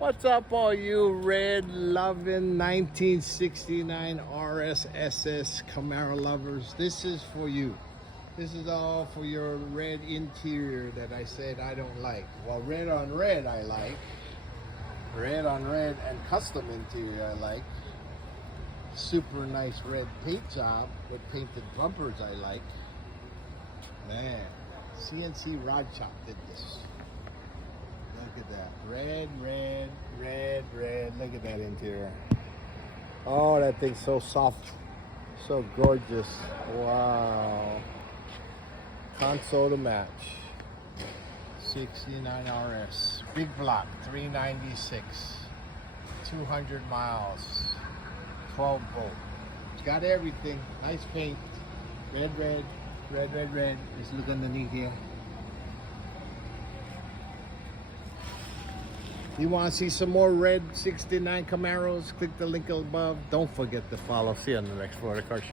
What's up, all you red-loving 1969 RS SS Camaro lovers? This is for you. This is all for your red interior that I said I don't like. Well, red on red I like. Red on red and custom interior I like. Super nice red paint job with painted bumpers I like. Man, CNC Rod Shop did this. Look at that. Red, red, red, red. Look at that interior. Oh, that thing's so soft. So gorgeous. Wow. Console to match. 69 RS. Big block. 396. 200 miles. 12 volt. It's got everything. Nice paint. Red, red. Red, red, red. Just look underneath here. You want to see some more red 69 Camaros? Click the link above. Don't forget to follow. See you on the next Florida Car Show.